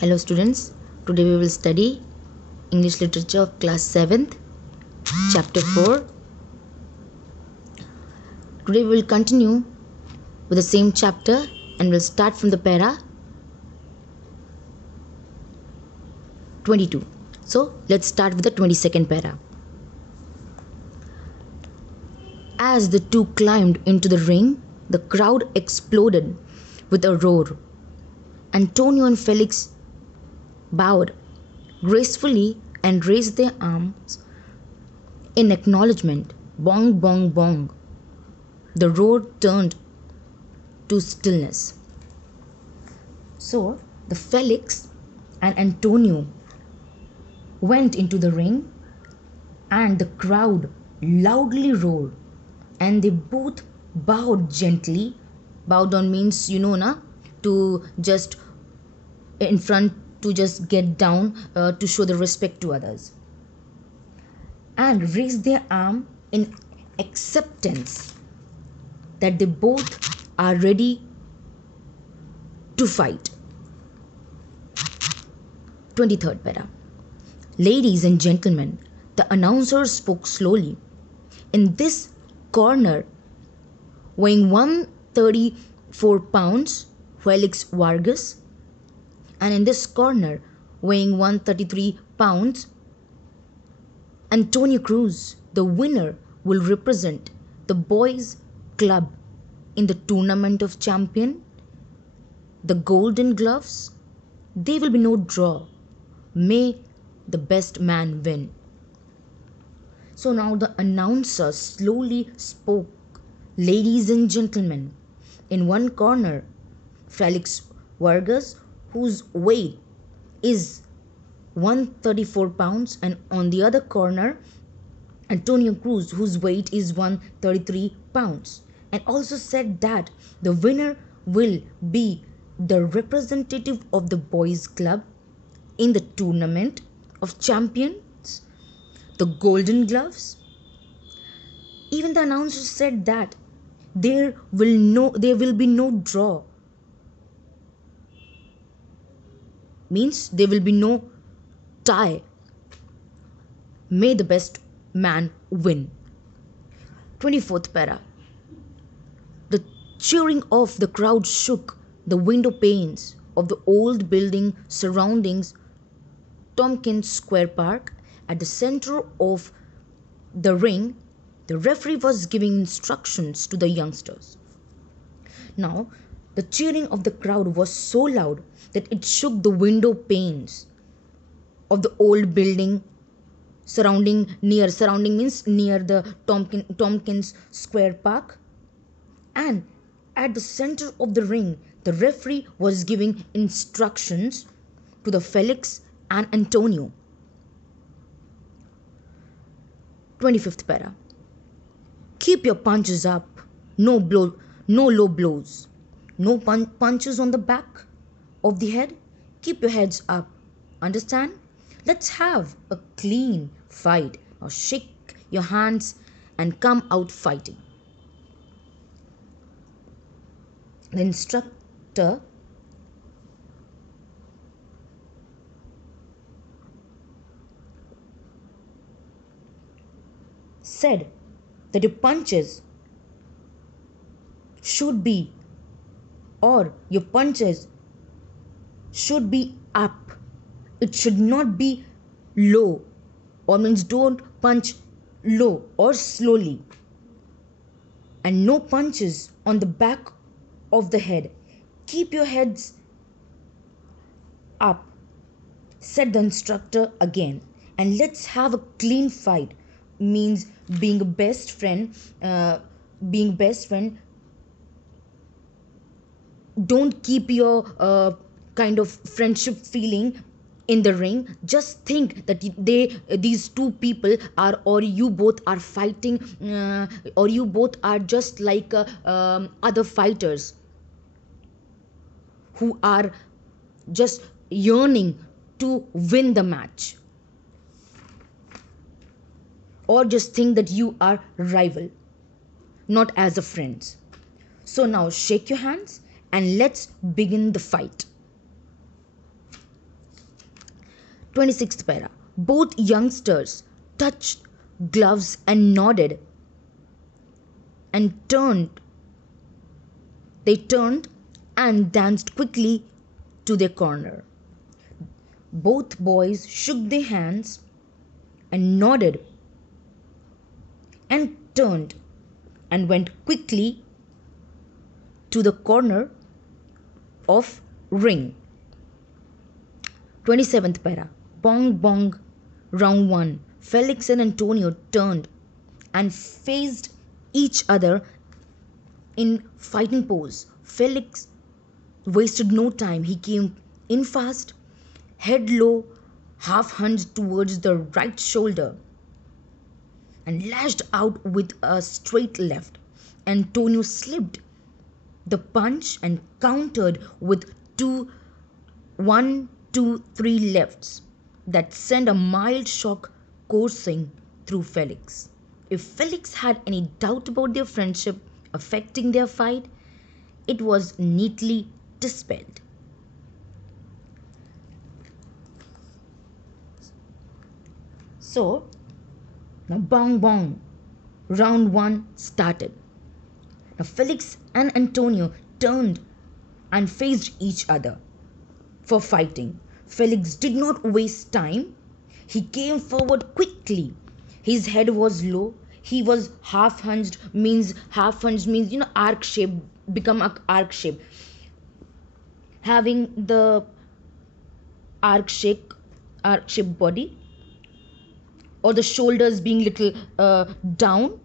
Hello students, today we will study English Literature of class 7th, chapter 4. Today we will continue with the same chapter and we'll start from the para 22. So let's start with the 22nd para. As the two climbed into the ring, the crowd exploded with a roar. Antonio and Felix bowed gracefully and raised their arms in acknowledgement. Bong, bong, bong. The roar turned to stillness. So the Felix and Antonio went into the ring and the crowd loudly roared and they both bowed gently. Bow down means to just in front, to just get down, to show the respect to others, and raised their arm in acceptance that they both are ready to fight. 23rd para. Ladies and gentlemen, the announcer spoke slowly. In this corner, weighing 134 pounds, Felix Vargas, and in this corner, weighing 133 pounds, Antonio Cruz, the winner, will represent the boys' club in the tournament of champion. The Golden Gloves, there will be no draw. May the best man win. So now the announcer slowly spoke. Ladies and gentlemen, in one corner, Felix Vargas, whose weight is 134 pounds, and on the other corner, Antonio Cruz, whose weight is 133 pounds, and also said that the winner will be the representative of the boys' club in the tournament of champions, the Golden Gloves. Even the announcer said that there will be no draw, means there will be no tie. May the best man win. 24th para. The cheering of the crowd shook the window panes of the old building surrounding Tompkins Square Park. At the center of the ring, the referee was giving instructions to the youngsters. Now, the cheering of the crowd was so loud that it shook the window panes of the old building surrounding means near the Tompkins Square Park. And at the center of the ring, the referee was giving instructions to the Felix and Antonio. 25th para. Keep your punches up. No low blows. No punches on the back of the head. Keep your heads up. Understand? Let's have a clean fight. Now shake your hands and come out fighting. The instructor said that your punches should be up. It should not be low, or means don't punch low or slowly. And no punches on the back of the head. Keep your heads up, said the instructor again. And let's have a clean fight, means being a best friend. Don't keep your kind of friendship feeling in the ring. Just think that these two people are, or you both are fighting, or you both are just like other fighters who are just yearning to win the match, or just think that you are rival, not as a friends. So now shake your hands and let's begin the fight. 26th para. Both youngsters touched gloves and nodded and turned. They turned and danced quickly to their corner. Both boys shook their hands and nodded and turned and went quickly to the corner of ring. 27th para. Bong bong, round 1. Felix and Antonio turned and faced each other in fighting pose. Felix wasted no time. He came in fast, head low, half hinged towards the right shoulder, and lashed out with a straight left. Antonio slipped the punch and countered with 1, 2, 3 lefts that sent a mild shock coursing through Felix. If Felix had any doubt about their friendship affecting their fight, it was neatly dispelled. So, now bong bong, round 1 started. Now Felix and Antonio turned and faced each other for fighting. Felix did not waste time. He came forward quickly. His head was low. He was half hinged means arc shape, become a arc shape. Having the arc shape body, or the shoulders being little down.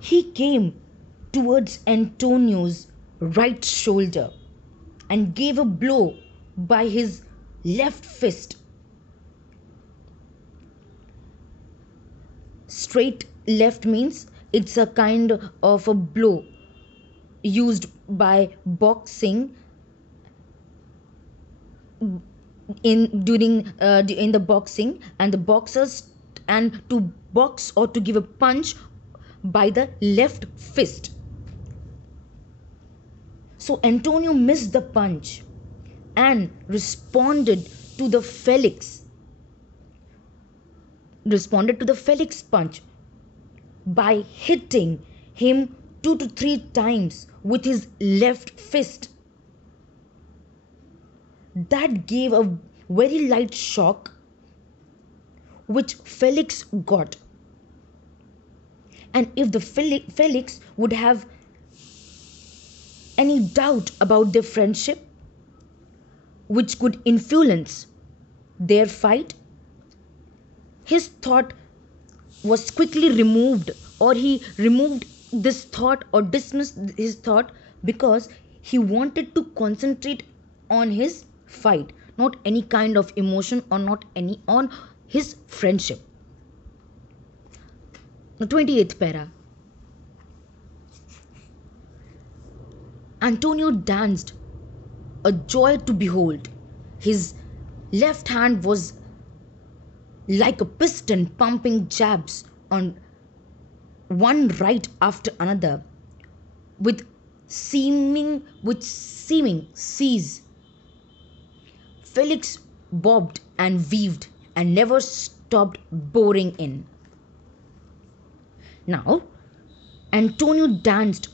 He came towards Antonio's right shoulder and gave a blow by his left fist. Straight left means it's a kind of a blow used by boxing in the boxing, and the boxers, and to box or to give a punch by the left fist. So Antonio missed the punch and responded to the Felix punch by hitting him 2 to 3 times with his left fist. That gave a very light shock which Felix got. And if the Felix would have any doubt about their friendship which could influence their fight, his thought was quickly removed, or he removed this thought or dismissed his thought, because he wanted to concentrate on his fight, not any kind of emotion, or not any on his friendship. The 28th para. Antonio danced, a joy to behold. His left hand was like a piston pumping jabs on one right after another with seeming cease. Felix bobbed and weaved and never stopped boring in. Now, Antonio danced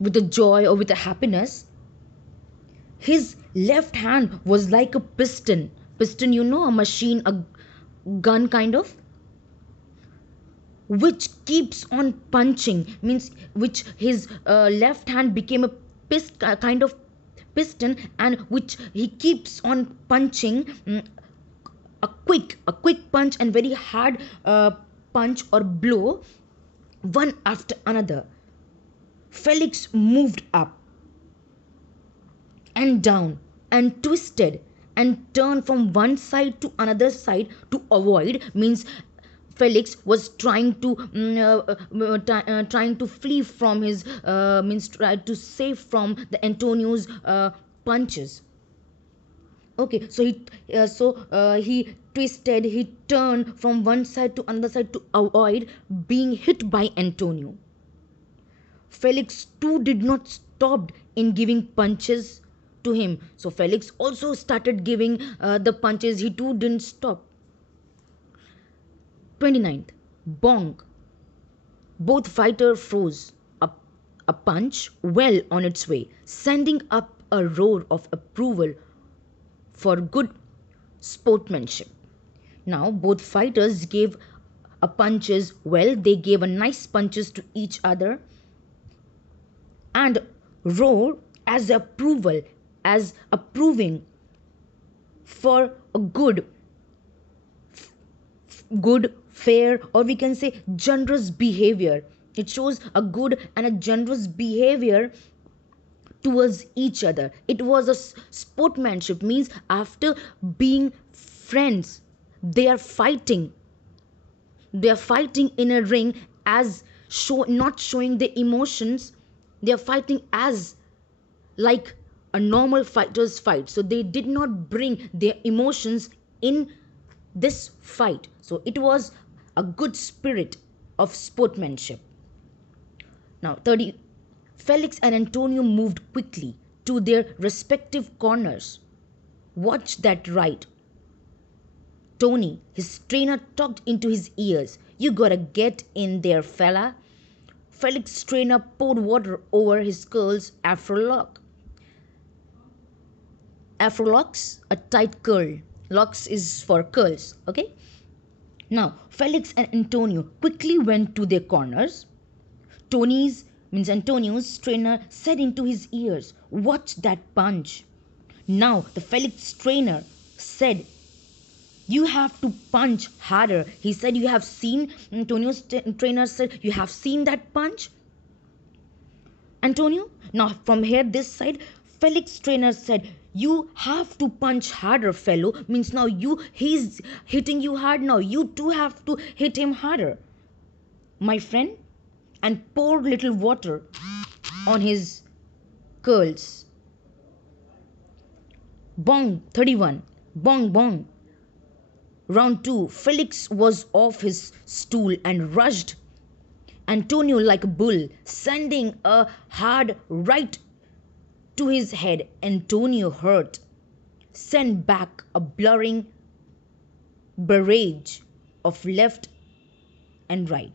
with a joy or with a happiness. His left hand was like a piston. Piston, a machine, a gun kind of, which keeps on punching, means which his left hand became a kind of piston, and which he keeps on punching, a quick punch and very hard punch or blow, one after another. Felix moved up and down and twisted and turned from one side to another side to avoid, means Felix was trying to flee from his try to save from the Antonio's punches. Okay, so he twisted, he turned from one side to another side to avoid being hit by Antonio. Felix too did not stop in giving punches to him. So Felix also started giving the punches. He too didn't stop. 29th. Bong. Both fighters froze. A punch well on its way, sending up a roar of approval for good sportsmanship. Now both fighters gave a punches well. They gave a nice punches to each other and roar as approval, as approving for a good, fair, or we can say generous behavior. It shows a good and a generous behavior towards each other. It was a sportsmanship, means after being friends, they are fighting. They are fighting in a ring as not showing their emotions. They are fighting as like a normal fighters fight. So they did not bring their emotions in this fight. So it was a good spirit of sportsmanship. Now 30. Felix and Antonio moved quickly to their respective corners. Watch that right. Tony, his trainer, talked into his ears. You gotta get in there, fella. Felix's trainer poured water over his curls afro-lock. Afro-locks, a tight curl. Locks is for curls, okay? Now, Felix and Antonio quickly went to their corners. Antonio's trainer said into his ears, watch that punch. Now, the Felix trainer said, you have to punch harder. He said, you have seen, Antonio's trainer said, you have seen that punch? Antonio, now from here, this side, Felix trainer said, you have to punch harder, fellow. Means now he's hitting you hard. Now you too have to hit him harder, my friend. And pour little water on his curls. Bong, 31. Bong, bong. Round 2. Felix was off his stool and rushed Antonio like a bull, sending a hard right to his head. Antonio hurt, sent back a blurring barrage of left and right.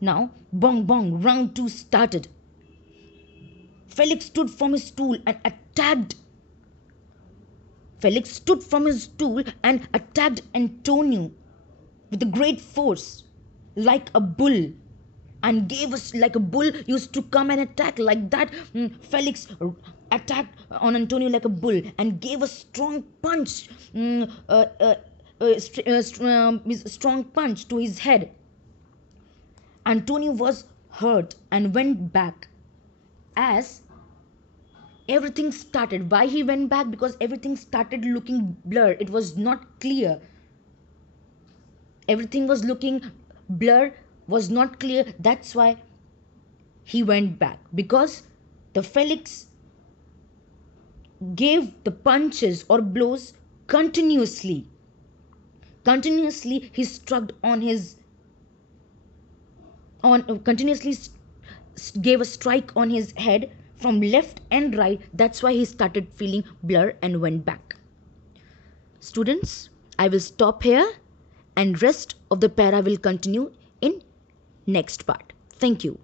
Now, bong bong, round 2 started. Felix stood from his stool and attacked. Felix stood from his stool and attacked Antonio with a great force, like a bull, and gave us like a bull used to come and attack like that. Felix attacked on Antonio like a bull and gave a strong punch, strong punch to his head. Antonio was hurt and went back as everything started. Why he went back? Because everything started looking blurred. It was not clear. Everything was looking blurred, was not clear. That's why he went back. Because the Felix gave the punches or blows continuously. Continuously he struck on his continuously gave a strike on his head from left and right. That's why he started feeling blur and went back. Students, I will stop here and rest of the para will continue in next part. Thank you.